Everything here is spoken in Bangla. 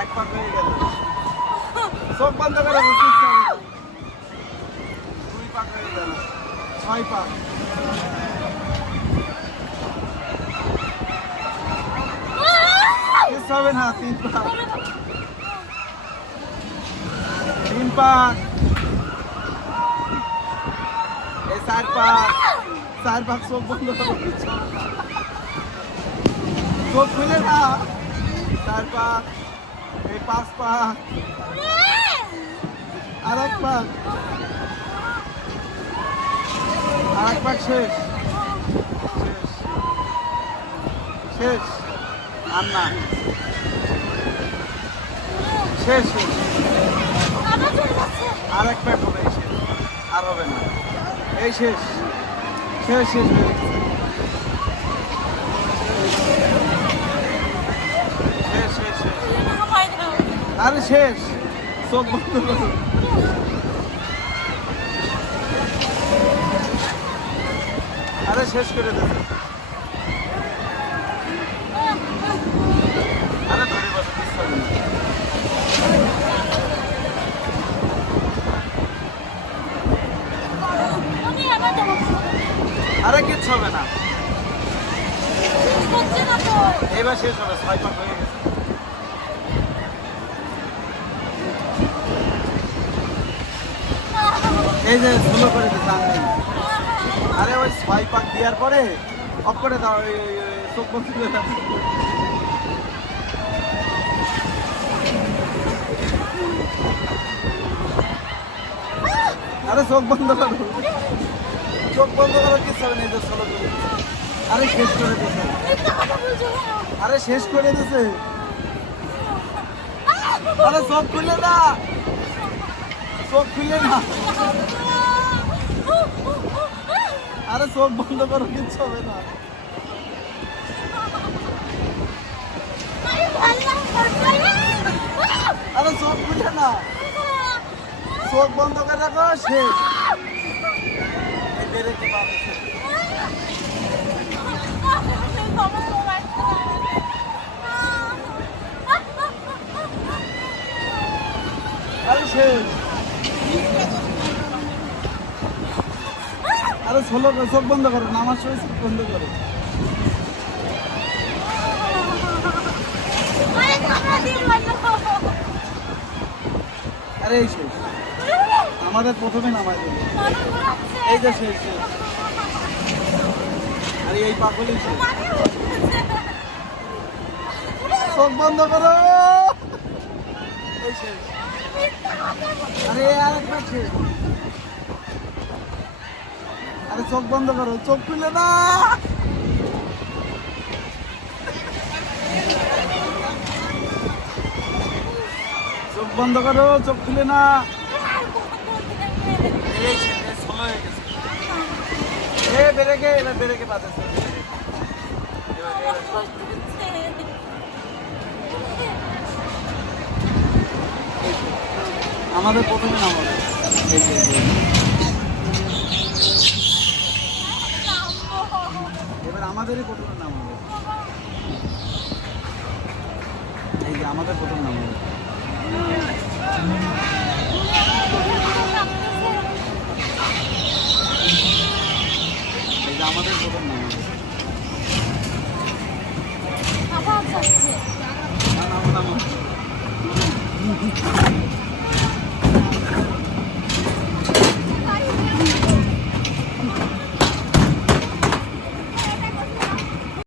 এক পাক হয়ে গেল। চোখ বন্ধ করে দুই পাক হয়ে গেল, 6 পাক। কিচ্ছু হবে না, 3 পাক। 3 পাক। এই 4 পাক। 4 পাক চোখ বন্ধ করো, কিচ্ছু হবে না। চোখ খুলে না। 4 পাক। এই 5 পাক। আর 1 পাক। আর 1 পাক শেষ। শেষ। আর না। শেষ। আর 1 পাক হবে, শেষ। আর হবে না। এই শেষ। শেষ শেষ হয়ে গেছে। শেষ শেষ শেষ। আরে শেষ। চোখ বন্ধ করো। আরে শেষ করে দেবে। আরে ধরে বসে, কিচ্ছু হবে না। আরে কিচ্ছু হবে না। এবার শেষ হবে, 6 পাক হয়ে গেছে। এই যে স্লো করে দিতে আমি। আরে ওই 6 পাক দেওয়ার পরে অফ করে দাও, ওই চোখ বন্ধ করে দাও। আরে চোখ বন্ধ করো, চোখ বন্ধ করো, কিচ্ছু হবে না। এই যে স্লো করে দিতে। আরে শেষ করে দিতে। আরে শেষ করে দিতে। আরে চোখ খুলে না, চোখ খুলে না। আরে চোখ বন্ধ করো, কিচ্ছু হবে না। আরে চোখ খুলে না, চোখ বন্ধ করে রাখো, শেষ। বেরেকে পাবে। আরে শেষ। আরে ষোলো চোখ বন্ধ করো, নামার সময় চোখ বন্ধ করো। আরে এই শেষ। আমাদের প্রথমে নামাই দেবে। এই যে শেষ শেষ। আরে এই পাগলই শেষ। চোখ বন্ধ করো, এই শেষ। আরে আর একবার শেষ। আরে চোখ বন্ধ করো, চোখ খুলে না। চোখ বন্ধ করো, চোখ খুলে না। বেরেকে এবার বেরেকে বাজে। আমাদের প্রথমে নাম হবে। এবার আমাদেরই প্রথমে নাম হবে। এই যে আমাদের প্রথম নাম হবে। এই যে আমাদের প্রথম নাম হবে। নাম নাম।